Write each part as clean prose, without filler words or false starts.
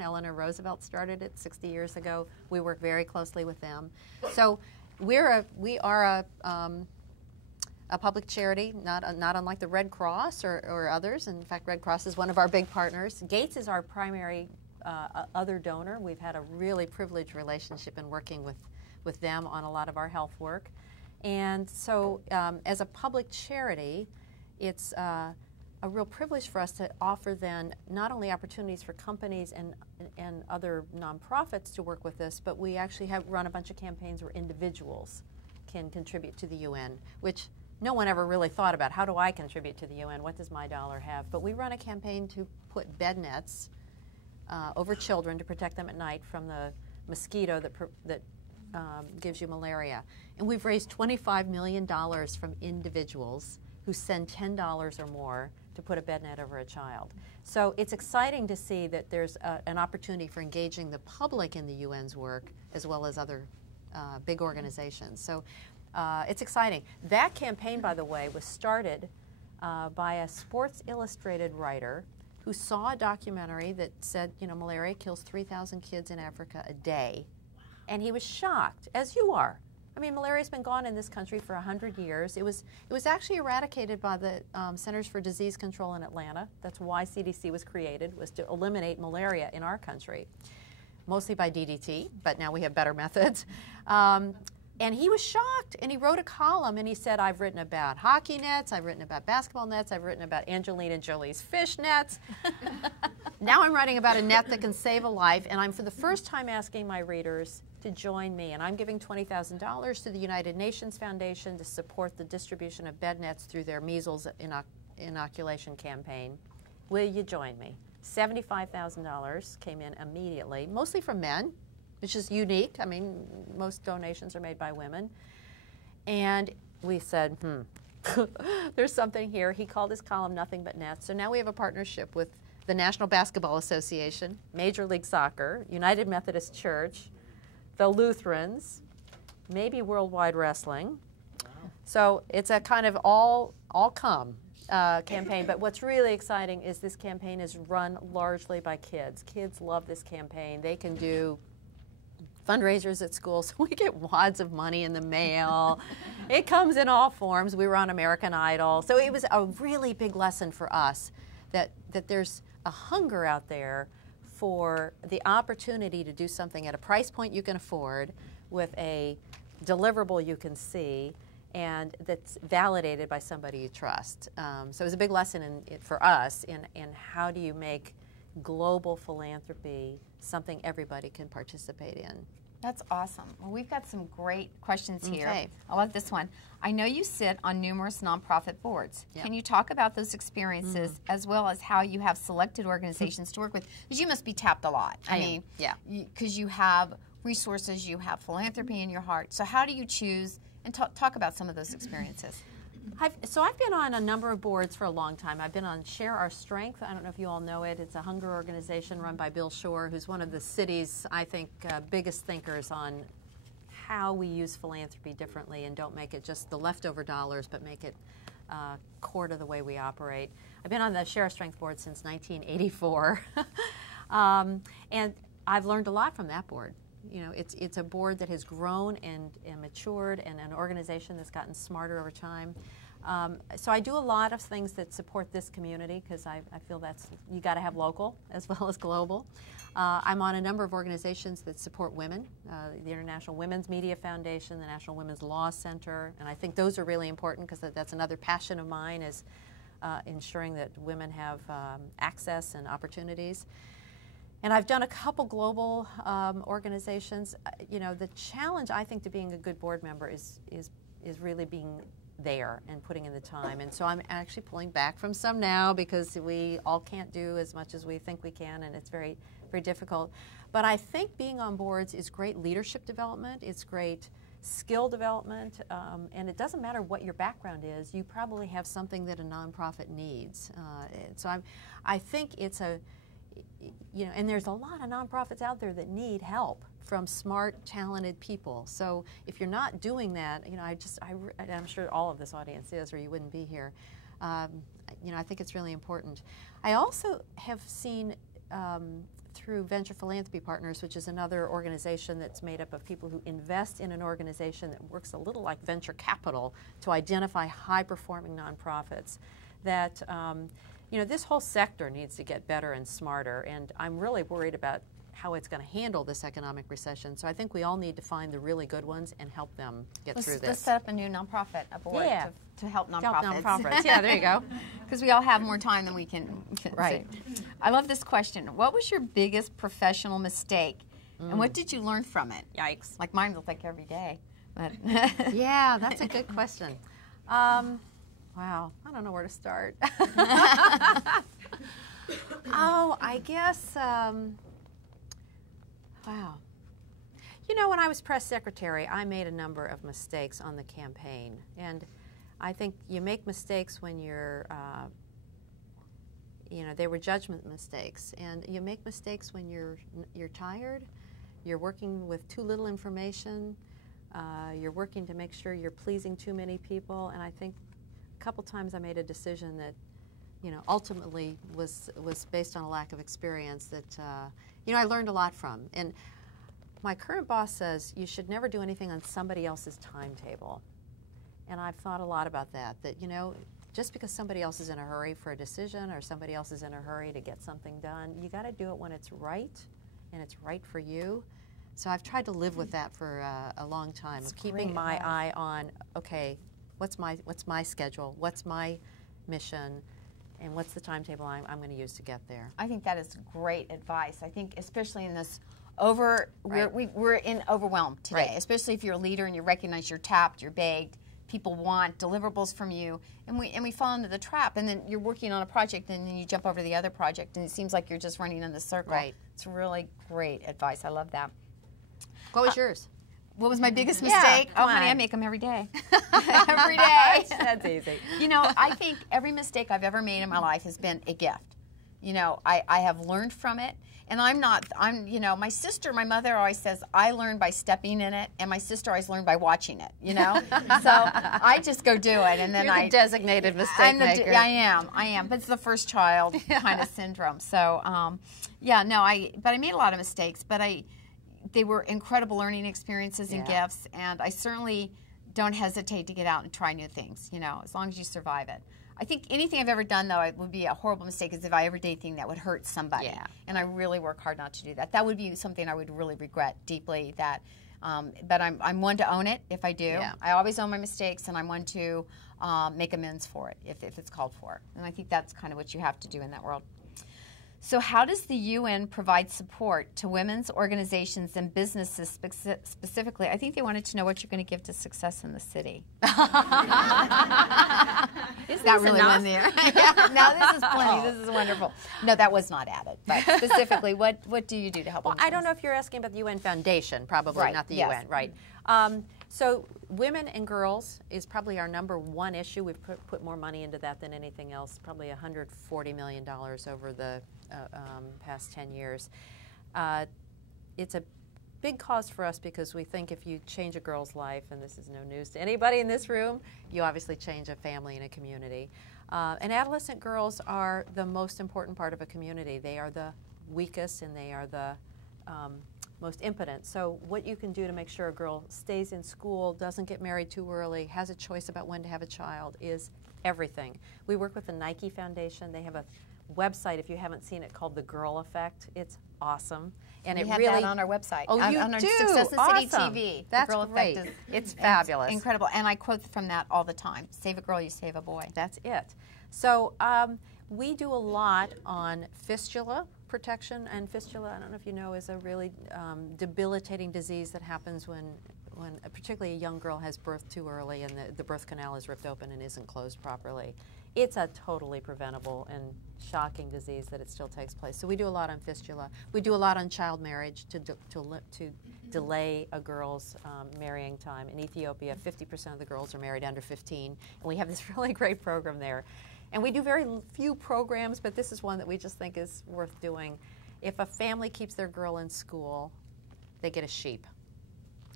Eleanor Roosevelt started it 60 years ago. We work very closely with them. So we are a public charity, not unlike the Red Cross or others. In fact, Red Cross is one of our big partners. Gates is our primary other donor. We've had a really privileged relationship in working with them on a lot of our health work. And so as a public charity, it's a real privilege for us to offer then not only opportunities for companies and other nonprofits to work with us, but we actually have run a bunch of campaigns where individuals can contribute to the UN, which no one ever really thought about. How do I contribute to the UN? What does my dollar have? But we run a campaign to put bed nets over children to protect them at night from the mosquito that gives you malaria. And we've raised $25 million from individuals who send $10 or more to put a bed net over a child. So it's exciting to see that there's an opportunity for engaging the public in the UN's work as well as other big organizations. So it's exciting. That campaign, by the way, was started by a Sports Illustrated writer who saw a documentary that said, you know, malaria kills 3,000 kids in Africa a day. And he was shocked, as you are. I mean, malaria's been gone in this country for 100 years. It was actually eradicated by the Centers for Disease Control in Atlanta. That's why CDC was created, was to eliminate malaria in our country, mostly by DDT, but now we have better methods. And he was shocked, and he wrote a column, and he said, I've written about hockey nets, I've written about basketball nets, I've written about Angelina Jolie's fish nets. Now I'm writing about a net that can save a life, and I'm for the first time asking my readers to join me, and I'm giving $20,000 to the United Nations Foundation to support the distribution of bed nets through their measles inoculation campaign. Will you join me? $75,000 came in immediately, mostly from men, which is unique. I mean, most donations are made by women. And we said, there's something here. He called his column Nothing But Nets. So now we have a partnership with the National Basketball Association, Major League Soccer, United Methodist Church, the Lutherans, maybe Worldwide Wrestling. Wow. So it's a kind of all come campaign. But what's really exciting is this campaign is run largely by kids. Kids love this campaign. They can do fundraisers at school, so we get wads of money in the mail. It comes in all forms. We were on American Idol. So it was a really big lesson for us that there's a hunger out there for the opportunity to do something at a price point you can afford with a deliverable you can see and that's validated by somebody you trust. So it was a big lesson for us in how do you make global philanthropy something everybody can participate in. That's awesome. Well, we've got some great questions here. Okay. I love this one. I know you sit on numerous nonprofit boards. Yep. Can you talk about those experiences as well as how you have selected organizations to work with? Because you must be tapped a lot. I mean, yeah. Because you have resources, you have philanthropy in your heart. So how do you choose, and talk about some of those experiences. So I've been on a number of boards for a long time. I've been on Share Our Strength. I don't know if you all know it. It's a hunger organization run by Bill Shore, who's one of the city's, I think, biggest thinkers on how we use philanthropy differently and don't make it just the leftover dollars, but make it core to the way we operate. I've been on the Share Our Strength board since 1984, and I've learned a lot from that board. You know, it's a board that has grown and matured, and an organization that's gotten smarter over time. So I do a lot of things that support this community because I feel that's, you got to have local as well as global. I'm on a number of organizations that support women, the International Women's Media Foundation, the National Women's Law Center, and I think those are really important because that's another passion of mine is ensuring that women have access and opportunities. And I've done a couple global organizations. You know, the challenge I think to being a good board member is really being there and putting in the time. And so I'm actually pulling back from some now because we all can't do as much as we think we can, and it's very, very difficult. But I think being on boards is great leadership development. It's great skill development, and it doesn't matter what your background is. You probably have something that a nonprofit needs. So I think it's a, you know, and there's a lot of nonprofits out there that need help from smart, talented people. So if you're not doing that, you know, I'm sure all of this audience is, or you wouldn't be here. You know, I think it's really important. I also have seen through Venture Philanthropy Partners, which is another organization that's made up of people who invest in an organization that works a little like venture capital to identify high-performing nonprofits, that you know, this whole sector needs to get better and smarter, and I'm really worried about how it's going to handle this economic recession. So I think we all need to find the really good ones and help them get through this. Let's set up a new nonprofit, a board to help nonprofits. Yeah, there you go. Because we all have more time than we can Right. say. I love this question. What was your biggest professional mistake, and what did you learn from it? Yikes. Like mine was like every day. But Yeah, that's a good question. Wow, I don't know where to start. Oh, I guess, wow. You know, when I was press secretary, I made a number of mistakes on the campaign. And I think you make mistakes when you're, you know, they were judgment mistakes. And you make mistakes when you're tired, you're working with too little information, you're working to make sure you're pleasing too many people. And I think a couple times I made a decision that, you know, ultimately was based on a lack of experience that, you know, I learned a lot from. And my current boss says you should never do anything on somebody else's timetable. And I've thought a lot about that, you know, just because somebody else is in a hurry for a decision or somebody else is in a hurry to get something done, you got to do it when it's right and it's right for you. So I've tried to live with that for a long time, of keeping my eye on, okay, what's my schedule, what's my mission, and what's the timetable I'm going to use to get there. I think that is great advice. I think especially in this we're in overwhelm today, Right. especially if you're a leader and you recognize you're tapped, you're begged, people want deliverables from you, and we fall into the trap, and then you're working on a project and then you jump over to the other project and it seems like you're just running in the circle. Right. It's really great advice. I love that. What was yours? What was my biggest Yeah, mistake? Oh, come honey, I on. make them every day. Every day. That's easy. You know, I think every mistake I've ever made in my life has been a gift. You know, I have learned from it, and you know, my sister, my mother always says, I learn by stepping in it, and my sister always learned by watching it, you know? So I just go do it, and then You're the designated mistake maker. I am, but it's the first child kind of syndrome. So, yeah, no, but I made a lot of mistakes, but they were incredible learning experiences and gifts, and I certainly don't hesitate to get out and try new things, you know, as long as you survive it. I think anything I've ever done, though, it would be a horrible mistake is if I ever did anything that would hurt somebody. Yeah. And I really work hard not to do that. That would be something I would really regret deeply. But I'm one to own it if I do. Yeah. I always own my mistakes, and I'm one to make amends for it if it's called for. And I think that's kind of what you have to do in that world. So how does the UN provide support to women's organizations and businesses specifically? I think they wanted to know what you're going to give to Success in the City. Isn't That this really enough? went there. Yeah, no, this is plenty. This is wonderful. No, that was not added. But specifically, what do you do to help Well, women? I don't know if you're asking about the UN Foundation, probably, Right, not the yes. UN, right? So women and girls is probably our #1 issue. We've put more money into that than anything else, probably $140 million over the past 10 years. It's a big cause for us because we think if you change a girl's life, and this is no news to anybody in this room, you obviously change a family and a community. And adolescent girls are the most important part of a community. They are the weakest and they are the most impotent. So what you can do to make sure a girl stays in school, doesn't get married too early, has a choice about when to have a child is everything. We work with the Nike Foundation. They have a website, if you haven't seen it, called The Girl Effect. It's awesome. And We it have really that on our website. Oh, you on our do? Success in the City Awesome. TV. That's the Girl great. Effect It's fabulous. Incredible. And I quote from that all the time. Save a girl, you save a boy. That's it. So we do a lot on fistula protection, and fistula, I don't know if you know, is a really debilitating disease that happens when particularly a young girl has birth too early and the birth canal is ripped open and isn't closed properly. It's a totally preventable and shocking disease that it still takes place. So we do a lot on fistula. We do a lot on child marriage to delay a girl's marrying time. In Ethiopia, 50% of the girls are married under 15, and we have this really great program there. And we do very few programs, but this is one that we just think is worth doing. If a family keeps their girl in school, they get a sheep.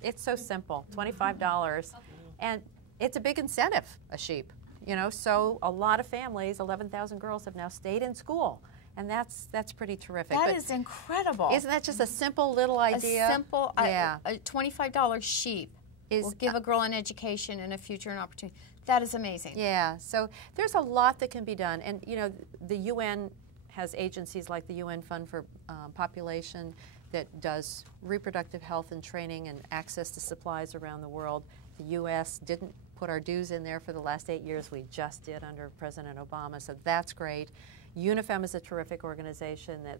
It's so simple, $25, and it's a big incentive, a sheep. You know, so a lot of families, 11,000 girls, have now stayed in school, And that's pretty terrific. That But is incredible. isn't that just a simple little idea? A simple, yeah. a $25 sheep will give a girl an education and a future and opportunity. That is amazing. Yeah, so there's a lot that can be done. And, you know, the UN has agencies like the UN Fund for Population that does reproductive health and training and access to supplies around the world. The U.S. didn't put our dues in there for the last 8 years. We just did under President Obama, so that's great. UNIFEM is a terrific organization that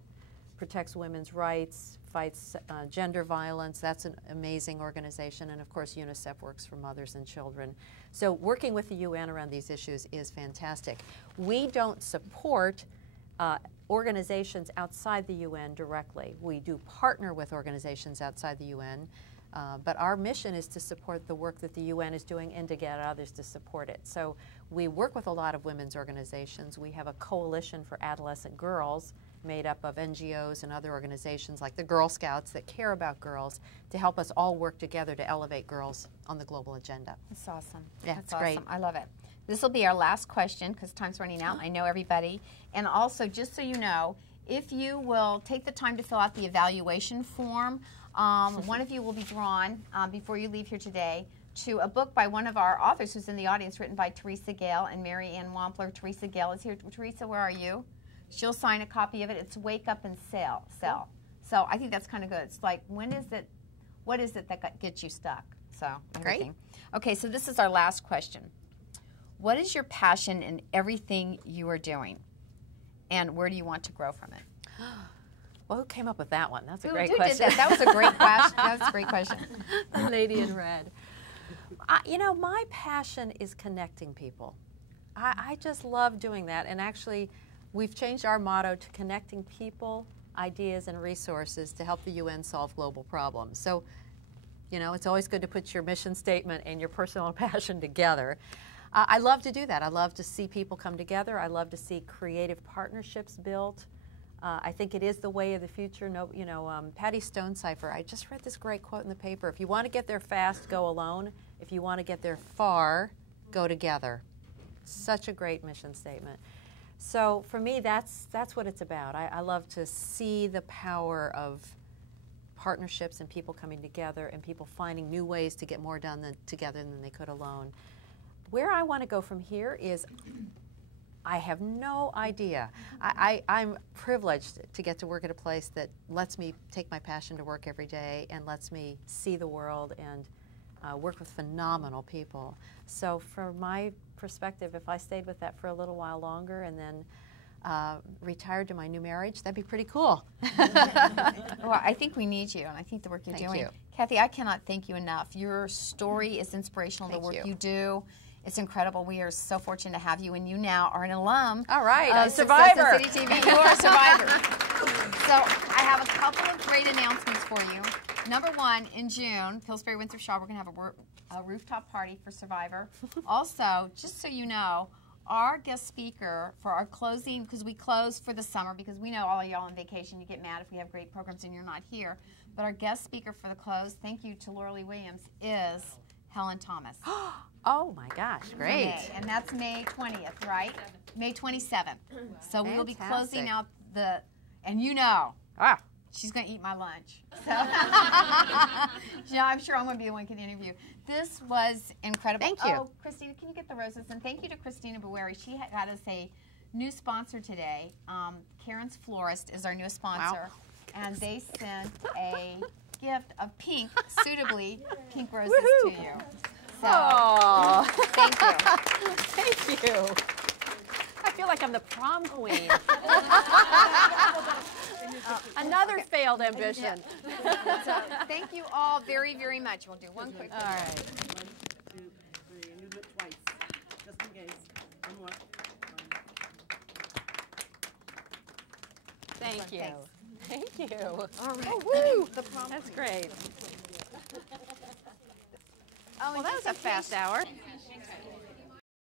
protects women's rights, fights gender violence. That's an amazing organization. And of course, UNICEF works for mothers and children. So working with the UN around these issues is fantastic. We don't support organizations outside the UN directly. We do partner with organizations outside the UN, but our mission is to support the work that the UN is doing and to get others to support it. So we work with a lot of women's organizations. We have a coalition for adolescent girls made up of NGOs and other organizations like the Girl Scouts that care about girls to help us all work together to elevate girls on the global agenda. That's awesome. Yeah, That's it's awesome. great. I love it. This will be our last question because time's running out. I know everybody. And also, just so you know, if you will take the time to fill out the evaluation form, one of you will be drawn before you leave here today to a book by one of our authors who's in the audience, written by Teresa Gale and Mary Ann Wampler. Teresa Gale is here. Teresa, where are you? She'll sign a copy of it. It's Wake Up and Sell. So I think that's kind of good. It's like, when is it, what is it that gets you stuck? So everything. Great. Okay, so this is our last question. What is your passion in everything you are doing? And where do you want to grow from it? Well, who came up with that one? That's a Who great did question. That was a great question. That was a great question. The lady in red. You know, my passion is connecting people. I just love doing that. And actually, we've changed our motto to connecting people, ideas, and resources to help the UN solve global problems. So, you know, it's always good to put your mission statement and your personal passion together. I love to do that. I love to see people come together. I love to see creative partnerships built. I think it is the way of the future. No, you know, Patty Stonecipher, I just read this great quote in the paper. If you want to get there fast, go alone. If you want to get there far, go together. Such a great mission statement. So for me, that's what it's about. I love to see the power of partnerships and people coming together and people finding new ways to get more done together than they could alone. Where I want to go from here is, I have no idea. I'm privileged to get to work at a place that lets me take my passion to work every day and lets me see the world and work with phenomenal people. So from my perspective, if I stayed with that for a little while longer and then retired to my new marriage, that'd be pretty cool. Well, I think we need you, and I think the work you're doing. Thank you. Kathy, I cannot thank you enough. Your story is inspirational, the work you do. It's incredible. We are so fortunate to have you, and you now are an alum. All right, of a survivor. Success in City TV. You are a survivor. So I have a couple of great announcements for you. Number one, in June, Pillsbury Winthrop Shaw, we're going to have a rooftop party for Survivor. Also, just so you know, our guest speaker for our closing, because we close for the summer, because we know all of y'all on vacation, you get mad if we have great programs and you're not here. But our guest speaker for the close, thank you to Laura Lee Williams, is Helen Thomas. Oh my gosh, great. May. And that's May 20th, right? May 27th. So we will be closing out the, and you know, she's going to eat my lunch. So yeah, I'm sure I'm going to be the one who can interview. This was incredible. Thank you. Oh, Christina, can you get the roses? And thank you to Christina Bueri. She got us a new sponsor today. Karen's Florist is our newest sponsor. Wow. And they sent a gift of pink, suitably pink roses to you. So, thank you. Thank you. I feel like I'm the prom queen. Another failed ambition. So, thank you all very, very much. We'll do one quick. All right. 1, 2, 3, and you do it twice, just in case. One more. Thank you. Thank you. All right. Oh, woo. That's great. Oh, Well, that was a fast hour.